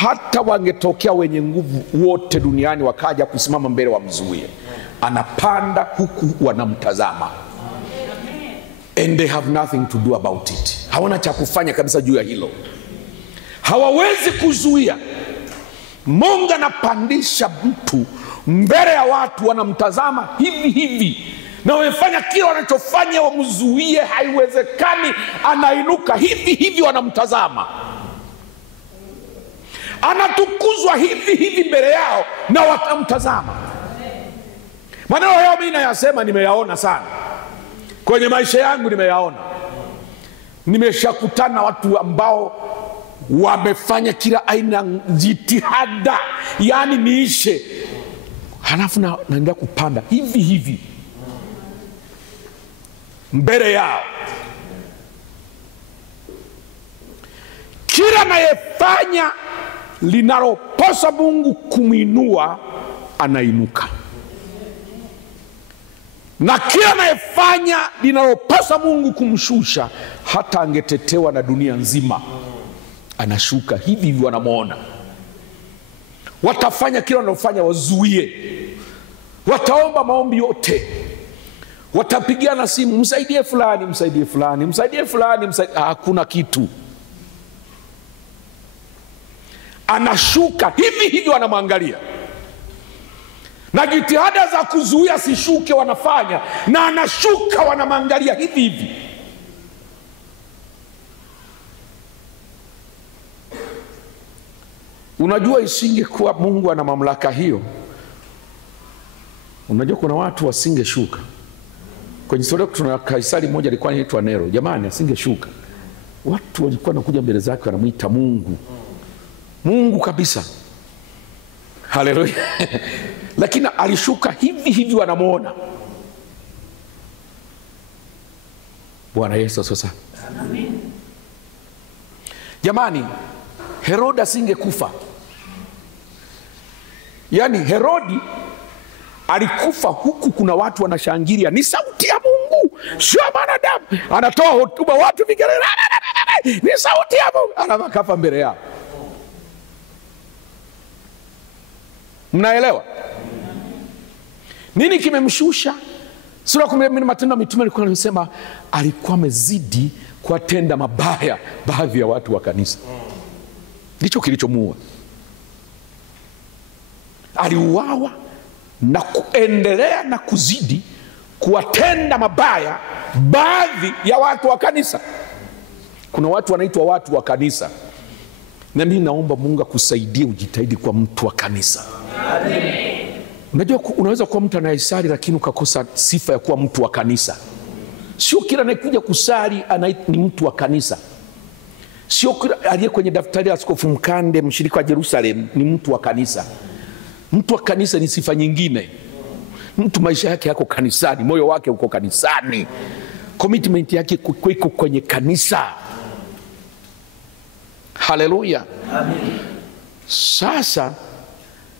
hata wangetokea wenye nguvu wote duniani wakaja kusimama mbele wamzuie, anapanda huku wanamtazama. And they have nothing to do about it. Hawana cha kufanya kabisa juu ya hilo. Hawawezi kuzuia. Mungu anapandisha mtu mbele ya watu, wanamtazama hivi hivi, na wamefanya kile wanachofanya wamzuie, haiwezekani. Anainuka hivi hivi, wanamtazama. Anatukuzwa hivi hivi mbele yao, na watamtazama. Maneno hayo mimi nayasema, nimeyaona sana kwenye maisha yangu. Nimeyaona, nimeshakutana watu ambao wamefanya kila aina jitihada, yani niishe, halafu naendelea kupanda hivi hivi mbele yao. Kila anayefanya linalopasa Mungu kumwinua, anainuka. Na kila anayefanya linalopasa Mungu kumshusha, hata angetetewa na dunia nzima, anashuka hivi hivi, wanamuona. Watafanya kila wanalofanya wazuie. Wataomba maombi yote. Watapigiana simu, msaidie fulani, msaidie fulani, msaidie fulani, msaidie. Hakuna kitu. Anashuka hivi hivi, wanamwangalia. Na jitihada za kuzuia sishuke wanafanya, na anashuka, wanamwangalia hivi hivi. Unajua, isingekuwa Mungu ana mamlaka hiyo, unajua kuna watu wasingeshuka. Kwenye historia tuna Kaisari mmoja alikuwa anaitwa Nero. Jamani, asingeshuka, watu walikuwa wanakuja mbele zake wanamuita Mungu. Mungu kabisa. Haleluya. Lakini alishuka hivi hivi, wanamuona. Bwana Yesu sasa. Amen. Jamani, Herode asingekufa. Yani Herodi alikufa huku kuna watu wanashangilia, ni sauti ya Mungu, sio wanadamu. Anatoa hotuba, watu vigelegele, ni sauti ya Mungu, anakafa mbele yao. Mnaelewa? Nini kimemshusha? Sura 10 Matendo ya Mitume alikuwa anasema alikuwa amezidi kuwatenda mabaya baadhi ya watu wa kanisa. Ndicho kilichomuua. Aliuawa na kuendelea na kuzidi kuwatenda mabaya baadhi ya watu wa kanisa. Kuna watu wanaitwa watu wa kanisa, na mimi naomba Mungu akusaidie ujitahidi kwa mtu wa kanisa. Amen. Unajua unaweza kuwa mtu anayesali lakini ukakosa sifa ya kuwa mtu wa kanisa. Sio kila anayekuja kusali ni mtu wa kanisa. Sio kila aliye kwenye daftari la Askofu Mkande mshirika wa Jerusalem ni mtu wa kanisa. Mtu wa kanisa ni sifa nyingine. Mtu maisha yake yako kanisani, moyo wake uko kanisani, commitment yake iko kwenye kanisa. Haleluya. Amen. Sasa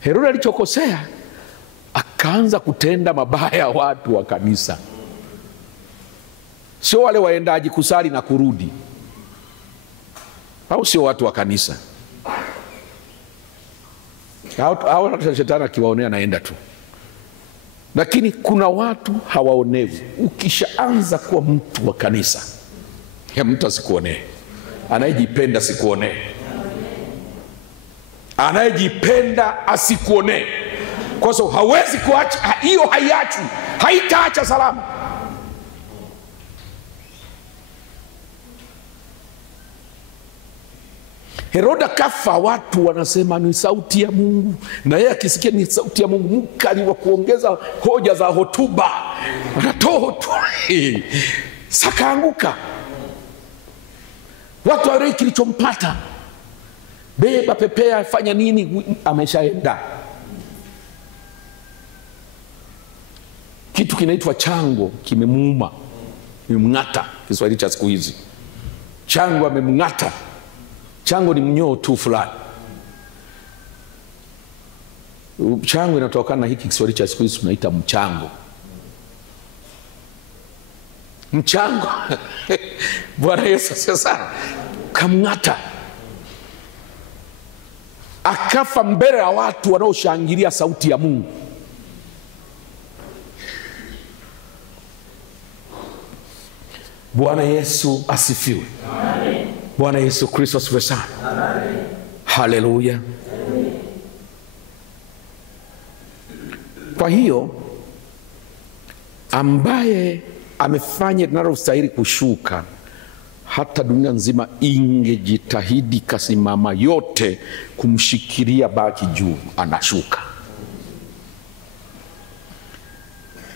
Herode alichokosea, akaanza kutenda mabaya watu wa kanisa. Sio wale waendaji kusali na kurudi, au sio watu wa kanisa. Hao shetani akiwaonea naenda tu. Lakini kuna watu hawaonewi. Ukishaanza kuwa mtu wa kanisa, ya mtu asikuonee. Anayejipenda asikuonee. Anayejipenda asikuonee. Kwa sababu hawezi kuacha hiyo, haiachwi, haitaacha salama. Heroda kafa, watu wanasema ni sauti ya Mungu, na yeye akisikia ni sauti ya Mungu, mkali wa kuongeza hoja za hotuba, anatoa hotuba, sakaanguka. Watu wa kilichompata, beba pepea, fanya nini, ameshaenda. Kitu kinaitwa chango kimemuuma, kimemng'ata. Kiswahili cha siku hizi, chango amemng'ata. Chango ni mnyoo tu fulani. Chango inatokana na hiki Kiswahili cha siku hizi tunaita mchango. Mchango. Bwana Yesu sasa kamng'ata. Akafa mbele ya watu wanaoshangilia sauti ya Mungu. Bwana Yesu asifiwe. Amen. Bwana Yesu Kristo asifiwe sana. Amen. Haleluya. Amen. Kwa hiyo ambaye amefanya linalostahili kushuka, hata dunia nzima ingejitahidi kasimama yote kumshikilia baki juu, anashuka.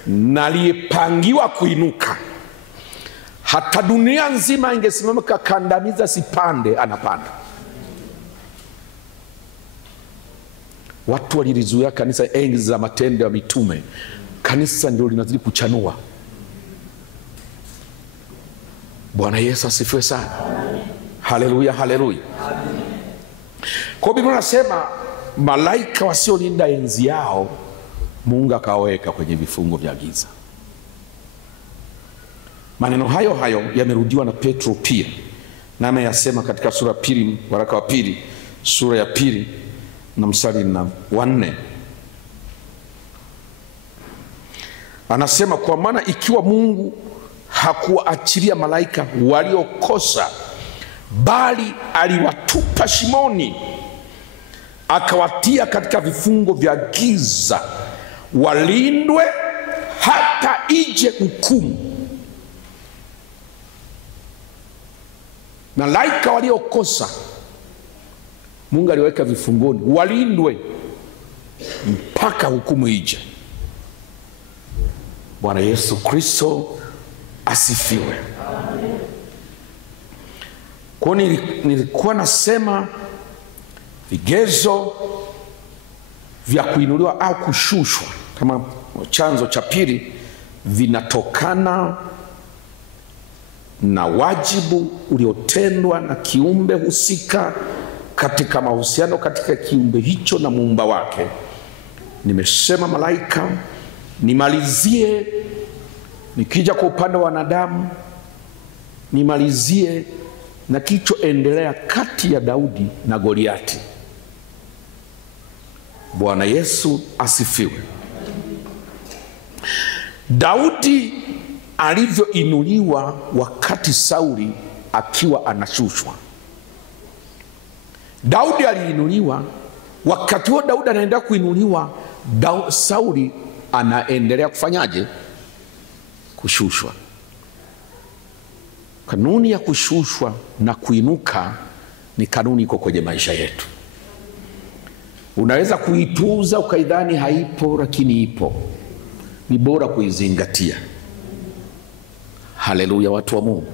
Na aliyepangiwa kuinuka, hata dunia nzima ingesimama kakandamiza sipande, anapanda. Watu walilizuia kanisa enzi za Matendo ya Mitume. Kanisa ndio linazidi kuchanua. Bwana Yesu asifiwe sana. Haleluya, haleluya. Kwa Biblia inasema malaika wasiolinda enzi yao Mungu akaweka kwenye vifungo vya giza. Maneno hayo hayo yamerudiwa na Petro pia, na ameyasema katika sura pili, waraka wa pili, sura ya pili na mstari wa 4. Anasema, kwa maana ikiwa Mungu hakuwaachilia malaika waliokosa, bali aliwatupa shimoni, akawatia katika vifungo vya giza, walindwe hata ije hukumu. Malaika waliokosa Mungu aliweka vifungoni, walindwe mpaka hukumu ije. Bwana Yesu Kristo asifiwe. Kwa nilikuwa nasema vigezo vya kuinuliwa au kushushwa kama chanzo cha pili vinatokana na wajibu uliotendwa na kiumbe husika katika mahusiano katika kiumbe hicho na muumba wake. Nimesema malaika. Nimalizie nikija kwa upande wa wanadamu, nimalizie na kilichoendelea kati ya Daudi na Goliati. Bwana Yesu asifiwe. Daudi alivyoinuliwa wakati Sauli akiwa anashushwa. Daudi aliinuliwa wakati huo, Daudi anaendelea kuinuliwa, Sauli anaendelea kufanyaje? kushushwa. Kanuni ya kushushwa na kuinuka ni kanuni iko kwenye maisha yetu. Unaweza kuituza ukaidhani haipo, lakini ipo. Ni bora kuizingatia. Haleluya, watu wa Mungu.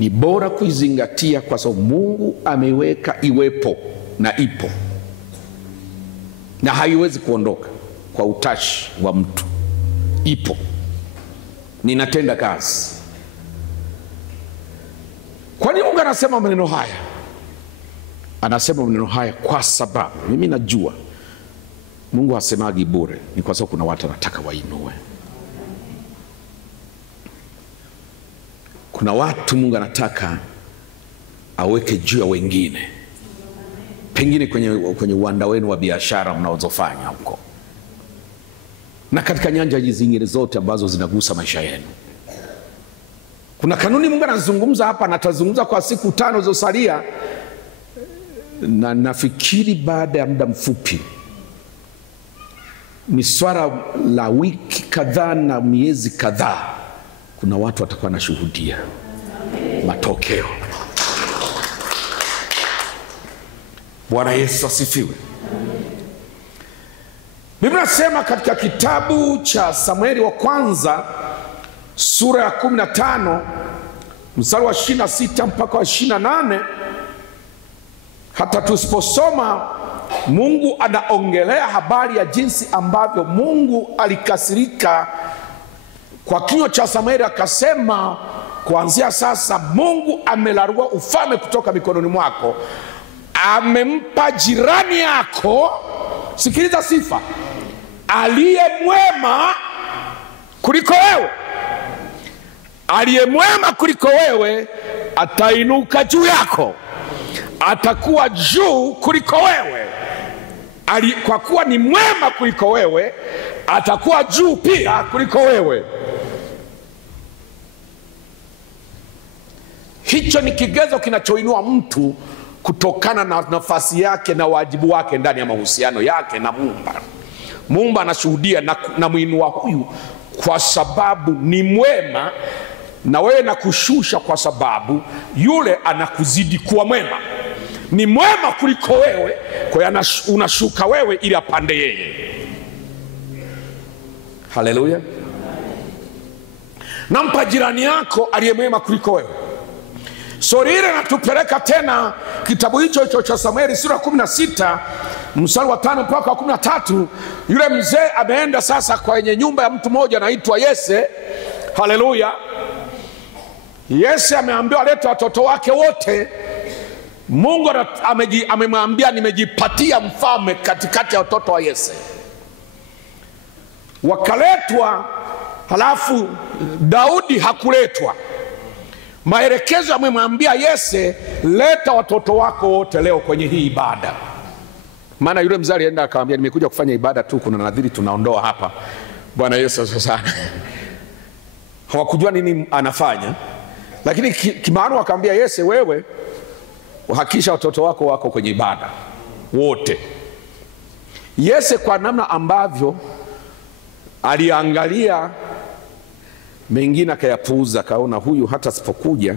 Ni bora kuizingatia kwa sababu Mungu ameweka iwepo na ipo, na haiwezi kuondoka kwa utashi wa mtu. Ipo, ninatenda kazi. Kwa nini Mungu anasema maneno haya? Anasema maneno haya kwa sababu mimi najua Mungu hasemagi bure. Ni kwa sababu kuna watu anataka wainue. Kuna watu Mungu anataka aweke juu ya wengine, pengine kwenye uwanda wenu wa biashara mnaozofanya huko, na katika nyanja zingine zote ambazo zinagusa maisha yenu. Kuna kanuni Mungu anazungumza hapa, na atazungumza kwa siku 5 zilizosalia, na nafikiri baada ya muda mfupi, ni swala la wiki kadhaa na miezi kadhaa, kuna watu watakuwa na shuhudia matokeo. Bwana Yesu asifiwe. Biblia inasema katika kitabu cha Samueli wa kwanza sura ya 15 mstari wa 26 mpaka wa 28, hata tusiposoma, Mungu anaongelea habari ya jinsi ambavyo Mungu alikasirika kwa kinywa cha Samueli, akasema kuanzia sasa Mungu amelarua ufalme kutoka mikononi mwako, amempa jirani yako, sikiliza sifa, aliye mwema kuliko wewe. Aliye mwema kuliko wewe atainuka juu yako, atakuwa juu kuliko wewe. Kwa kuwa ni mwema kuliko wewe, atakuwa juu pia kuliko wewe. Hicho ni kigezo kinachoinua mtu kutokana na nafasi yake na wajibu wake ndani ya mahusiano yake na Muumba. Muumba anashuhudia na muinua huyu kwa sababu ni mwema, na wewe nakushusha kwa sababu yule anakuzidi kuwa mwema. Ni mwema kuliko wewe, kwa hiyo unashuka wewe ili apande yeye. Haleluya. Nampa jirani yako aliye mwema kuliko wewe. Sori ile natupeleka tena kitabu hicho cha Samueli sura 16 mstari wa 5 mpaka wa 13. Yule mzee ameenda sasa kwenye nyumba ya mtu mmoja anaitwa Yese. Haleluya. Yese ameambiwa alete watoto wake wote. Mungu amemwambia nimejipatia mfalme katikati ya watoto wa Yese. Wakaletwa, halafu Daudi hakuletwa. Maelekezo amemwambia Yese, leta watoto wako wote leo kwenye hii ibada. Maana yule mzee alienda akamwambia nimekuja kufanya ibada tu, kuna nadhiri tunaondoa hapa. Bwana Yesu sana. Hawakujua nini anafanya, lakini kimaana akamwambia Yese, wewe uhakisha watoto wako kwenye ibada wote. Yese kwa namna ambavyo aliangalia mengine akayapuuza, kaona huyu hata sipokuja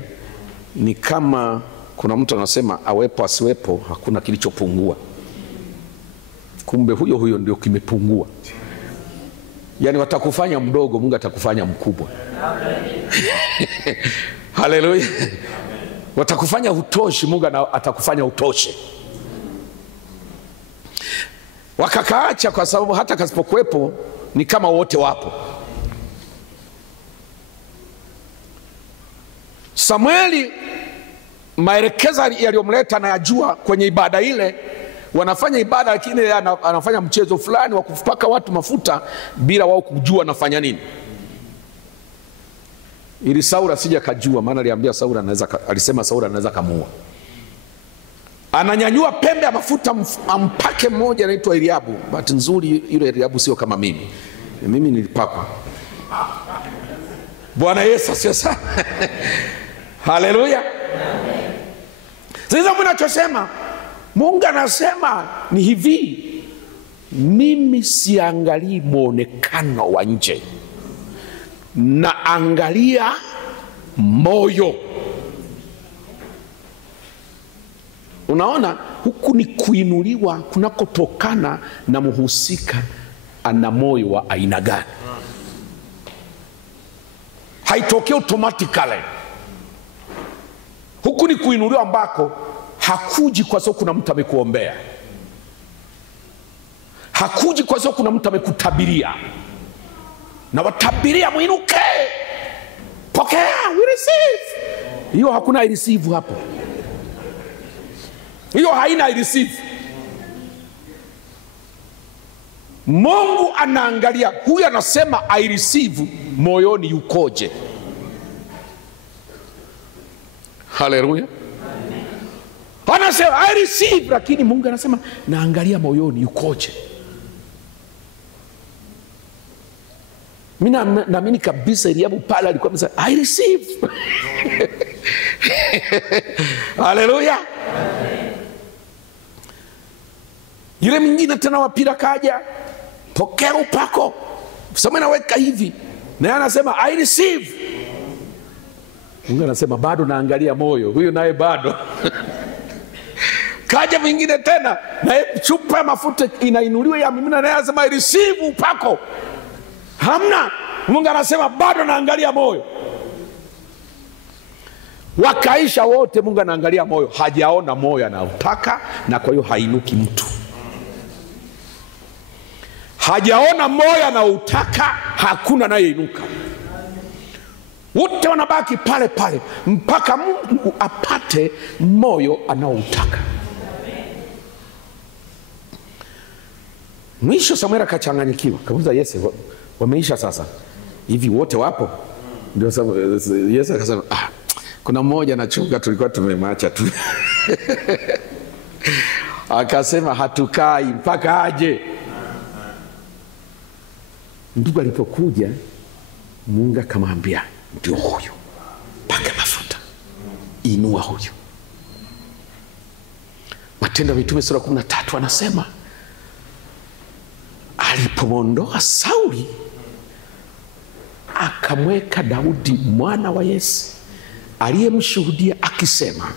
ni kama kuna mtu anasema awepo asiwepo hakuna kilichopungua. Kumbe huyo ndio kimepungua. Yani watakufanya mdogo, Mungu atakufanya mkubwa. Haleluya. Watakufanya utoshi, Mungu atakufanya utoshe. Wakakaacha kwa sababu hata kasipokuwepo ni kama wote wapo. Samueli maelekezo yaliyomleta na yajua kwenye ibada ile. Wanafanya ibada, lakini anafanya mchezo fulani wa kupaka watu mafuta bila wao kujua anafanya nini. Ili Sauli asije kajua, maana aliambia Sauli alisema Sauli anaweza kumuua. Ananyanyua pembe ya mafuta ampake mmoja anaitwa Eliabu. Bahati nzuri yule Eliabu sio kama mimi. Mimi nilipakwa. Bwana Yesu sasa. Haleluya. Sasa mnachosema, Mungu anasema ni hivi, mimi siangalii muonekano wa nje. naangalia moyo. Unaona, huku ni kuinuliwa kunakotokana na mhusika ana moyo wa aina gani. Haitokei automatically. Huku ni kuinuliwa ambako hakuji kwa sababu kuna mtu amekuombea, hakuji kwa sababu kuna mtu amekutabiria na watabiria muinuke, pokea, we receive. Hiyo hakuna I receive hapo. Hiyo haina I receive. Mungu anaangalia huyu anasema I receive, moyoni yukoje. Haleluya. Anasema I receive, lakini Mungu anasema naangalia moyoni yukoje. Mimi naamini kabisa Eliabu pale alikuwa amesema I receive. Haleluya. Yule mwingine tena wa pili kaja, pokea upako. Sasa naweka hivi, na yeye anasema I receive. Mungu anasema bado naangalia moyo. Huyo naye bado. Kaja mwingine tena, na chupa ya mafuta inainuliwa ya mimina, naye anasema I receive upako. Hamna. Mungu anasema bado naangalia moyo. Wakaisha wote, Mungu anaangalia moyo. Hajaona moyo anautaka, na kwa hiyo hainuki mtu. Hajaona moyo anautaka, hakuna naye inuka. Wote wanabaki pale pale mpaka Mungu apate moyo anaoutaka. Mwisho Samuel akachanganyikiwa, kamuuliza Yesu, wameisha sasa hivi wote wapo? Ndio Yesu akasema kuna mmoja anachunga, tulikuwa tumemwacha tu. Akasema hatukai mpaka aje. Ndugu alipokuja, Mungu akamwambia ndio huyo, paka mafuta, inua huyo. Matendo ya Mitume sura 13 anasema alipomondoa Sauli akamweka Daudi mwana wa Yese aliyemshuhudia akisema,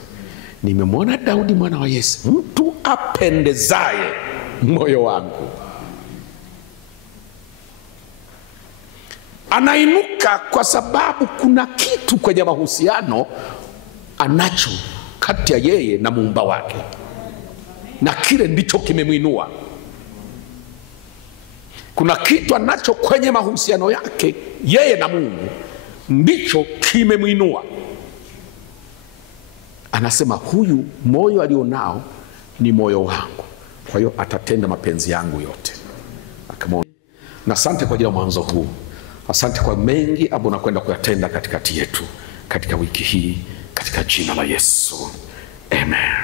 nimemwona Daudi mwana wa Yese, mtu apendezaye moyo wangu. Anainuka kwa sababu kuna kitu kwenye mahusiano anacho kati ya yeye na muumba wake, na kile ndicho kimemwinua. Kuna kitu anacho kwenye mahusiano yake yeye na Mungu, ndicho kimemwinua. Anasema huyu moyo alionao ni moyo wangu, kwa hiyo atatenda mapenzi yangu yote. Akamwambia, na asante kwa ajili ya mwanzo huu. Asante kwa mengi ambayo unakwenda kuyatenda katikati yetu katika wiki hii, katika jina la Yesu. Amen.